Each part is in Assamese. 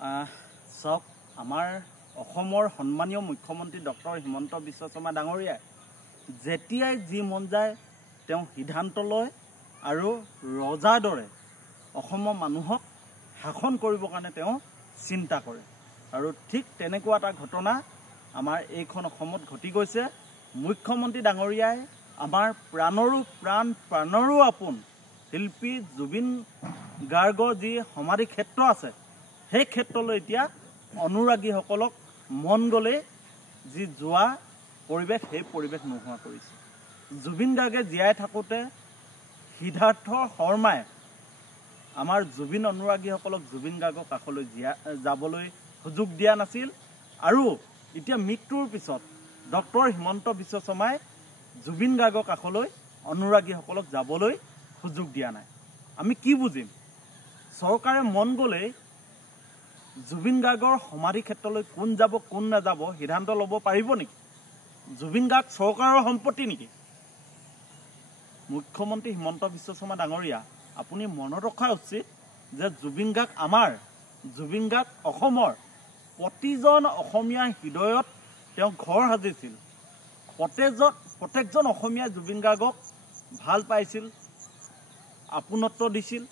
চাওক আমাৰ অসমৰ সন্মানীয় মুখ্যমন্ত্ৰী ডক্টৰ হিমন্ত বিশ্ব শৰ্মা ডাঙৰীয়াই যেতিয়াই যি মন যায় তেওঁ সিদ্ধান্ত লয় আৰু ৰজাৰ দৰে অসমৰ মানুহক শাসন কৰিবৰ কাৰণে তেওঁ চিন্তা কৰে আৰু ঠিক তেনেকুৱা এটা ঘটনা আমাৰ এইখন অসমত ঘটি গৈছে। মুখ্যমন্ত্ৰী ডাঙৰীয়াই আমাৰ প্ৰাণৰো আপোন শিল্পী জুবিন গাৰ্গৰ যি সমাধি ক্ষেত্ৰ আছে সেই ক্ষেত্ৰলৈ এতিয়া অনুৰাগীসকলক মন গ'লে যি যোৱা পৰিৱেশ সেই পৰিৱেশ নোহোৱা কৰিছে। জুবিন গাৰ্গে জীয়াই থাকোঁতে সিদ্ধাৰ্থ শৰ্মাই আমাৰ জুবিন অনুৰাগীসকলক জুবিন গাৰ্গৰ কাষলৈ যাবলৈ সুযোগ দিয়া নাছিল আৰু এতিয়া মৃত্যুৰ পিছত ডক্টৰ হিমন্ত বিশ্ব শৰ্মাই জুবিন গাৰ্গৰ কাষলৈ অনুৰাগীসকলক যাবলৈ সুযোগ দিয়া নাই। আমি কি বুজিম? চৰকাৰে মন গ'লেই জুবিন গাৰ্গৰ সমাধি ক্ষেত্ৰলৈ কোন যাব কোন নাযাব সিদ্ধান্ত ল'ব পাৰিব নেকি? জুবিন গাৰ্গ চৰকাৰৰ সম্পত্তি নেকি? মুখ্যমন্ত্ৰী হিমন্ত বিশ্ব শৰ্মা ডাঙৰীয়া আপুনি মনত ৰখা উচিত যে জুবিন গাৰ্গ অসমৰ প্ৰতিজন অসমীয়াৰ হৃদয়ত তেওঁ ঘৰ সাজিছিল। প্ৰত্যেকজন অসমীয়াই জুবিন গাৰ্গক ভাল পাইছিল, আপোনত্ব দিছিল।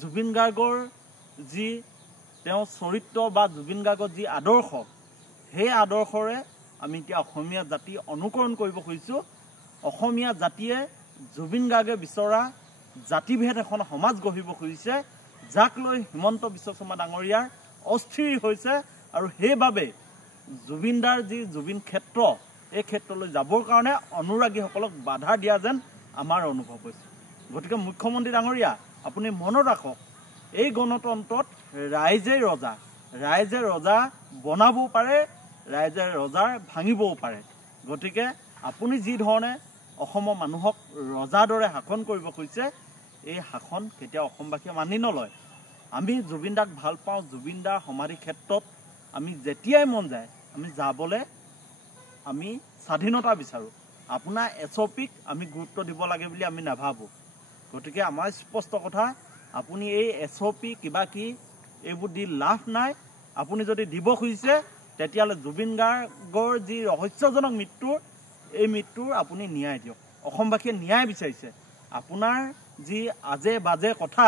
জুবিন গাৰ্গৰ যি তেওঁ চৰিত্ৰ বা জুবিন গাৰ্গৰ যি আদৰ্শ সেই আদৰ্শৰে আমি এতিয়া অসমীয়া জাতি অনুকৰণ কৰিব খুজিছোঁ। অসমীয়া জাতিয়ে জুবিন গাৰ্গে বিচৰা জাতিভেদ এখন সমাজ গঢ়িব খুজিছে, যাক লৈ হিমন্ত বিশ্ব শৰ্মা ডাঙৰীয়াৰ অস্থিৰ হৈছে আৰু সেইবাবে জুবিনদাৰ যি জুবিন ক্ষেত্ৰ এই ক্ষেত্ৰলৈ যাবৰ কাৰণে অনুৰাগীসকলক বাধা দিয়া যেন আমাৰ অনুভৱ হৈছে। গতিকে মুখ্যমন্ত্ৰী ডাঙৰীয়া আপুনি মনত ৰাখক, এই গণতন্ত্ৰত ৰাইজে ৰজা বনাবও পাৰে, ৰাইজে ৰজাৰ ভাঙিবও পাৰে। গতিকে আপুনি যি ধৰণে অসমৰ মানুহক ৰজাৰ দৰে শাসন কৰিব খুজিছে এই শাসন কেতিয়াও অসমবাসীয়ে মানি নলয়। আমি জুবিন দাক ভাল পাওঁ। জুবিন দাৰ সমাধি ক্ষেত্ৰত আমি যেতিয়াই মন যায় আমি যাবলৈ আমি স্বাধীনতা বিচাৰোঁ। আপোনাৰ SOPক আমি গুৰুত্ব দিব লাগে বুলি আমি নাভাবোঁ। গতিকে আমাৰ স্পষ্ট কথা, আপুনি এই SOP কিবা কি এইবোৰ দি লাভ নাই। আপুনি যদি দিব খুজিছে তেতিয়াহ'লে জুবিন গাৰ্গৰ যি ৰহস্যজনক এই মৃত্যুৰ আপুনি ন্যায় দিয়ক। অসমবাসীয়ে ন্যায় বিচাৰিছে। আপোনাৰ যি আজে বাজে কথা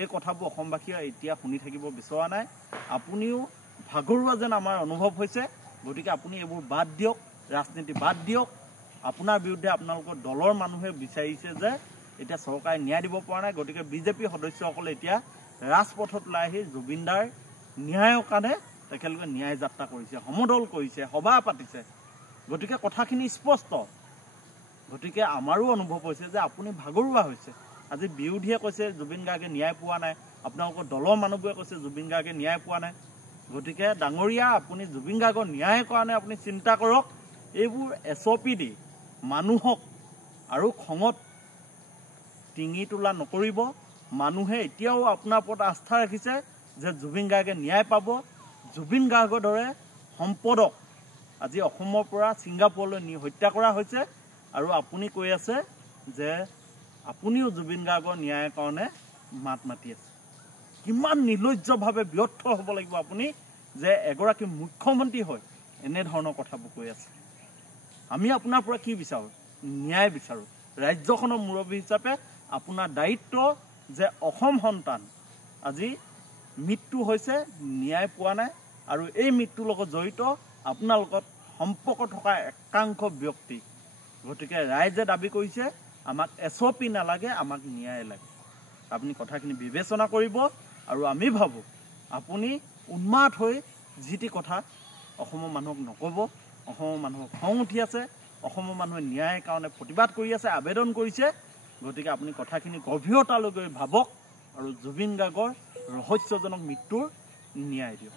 এই কথাবোৰ অসমবাসীয়ে এতিয়া শুনি থাকিব বিচৰা নাই। আপুনিও ভাগৰুৱা যেন আমাৰ অনুভৱ হৈছে। গতিকে আপুনি এইবোৰ বাদ দিয়ক, ৰাজনীতি বাদ দিয়ক। আপোনাৰ বিৰুদ্ধে আপোনালোকৰ দলৰ মানুহে বিচাৰিছে যে এতিয়া চৰকাৰে ন্যায় দিব পৰা নাই। গতিকে বিজেপি সদস্যসকলে এতিয়া ৰাজপথত ওলাই আহি জুবিনদাৰ ন্যায়ৰ কাৰণে তেখেতলোকে ন্যায় যাত্ৰা কৰিছে, সমদল কৰিছে, সভা পাতিছে। গতিকে কথাখিনি স্পষ্ট। গতিকে আমাৰো অনুভৱ হৈছে যে আপুনি ভাগৰুৱা হৈছে। আজি বিৰোধীয়ে কৈছে জুবিন গাৰ্গে ন্যায় পোৱা নাই, আপোনালোকৰ দলৰ মানুহবোৰে কৈছে জুবিন গাৰ্গে ন্যায় পোৱা নাই। গতিকে ডাঙৰীয়া আপুনি জুবিন গাৰ্গৰ ন্যায়ৰ কাৰণে আপুনি চিন্তা কৰক। এইবোৰ SOP দি মানুহক আৰু খঙত টিঙি তোলা নকৰিব। মানুহে এতিয়াও আপোনাৰ ওপৰত আস্থা ৰাখিছে যে জুবিন গাৰ্গে ন্যায় পাব। জুবিন গাৰ্গৰ দৰে সম্পদক আজি অসমৰ পৰা ছিংগাপুৰলৈ নি হত্যা কৰা হৈছে আৰু আপুনি কৈ আছে যে আপুনিও জুবিন গাৰ্গৰ ন্যায়ৰ কাৰণে মাত মাতি আছে। কিমান নিৰ্লজ্জভাৱে ব্যৰ্থ হ'ব লাগিব আপুনি যে এগৰাকী মুখ্যমন্ত্ৰী হৈ এনেধৰণৰ কথাবোৰ কৈ আছে। আমি আপোনাৰ পৰা কি বিচাৰোঁ? ন্যায় বিচাৰোঁ। ৰাজ্যখনৰ মুৰব্বী হিচাপে আপোনাৰ দায়িত্ব যে অসম সন্তান আজি মৃত্যু হৈছে, ন্যায় পোৱা নাই আৰু এই মৃত্যুৰ লগত জড়িত আপোনাৰ লগত সম্পৰ্ক থকা একাংশ ব্যক্তি। গতিকে ৰাইজে দাবী কৰিছে আমাক SOP নালাগে, আমাক ন্যায় লাগে। আপুনি কথাখিনি বিবেচনা কৰিব আৰু আমি ভাবোঁ আপুনি উন্মাদ হৈ যি টি কথা অসমৰ মানুহক নক'ব। অসমৰ মানুহক খং উঠি আছে, অসমৰ মানুহে ন্যায়ৰ কাৰণে প্ৰতিবাদ কৰি আছে, আবেদন কৰিছে। গতিকে আপুনি কথাখিনি গভীৰতালৈ গৈ ভাবক আৰু জুবিন গাৰ্গৰ ৰহস্যজনক মৃত্যুৰ ন্যায় দিয়ক।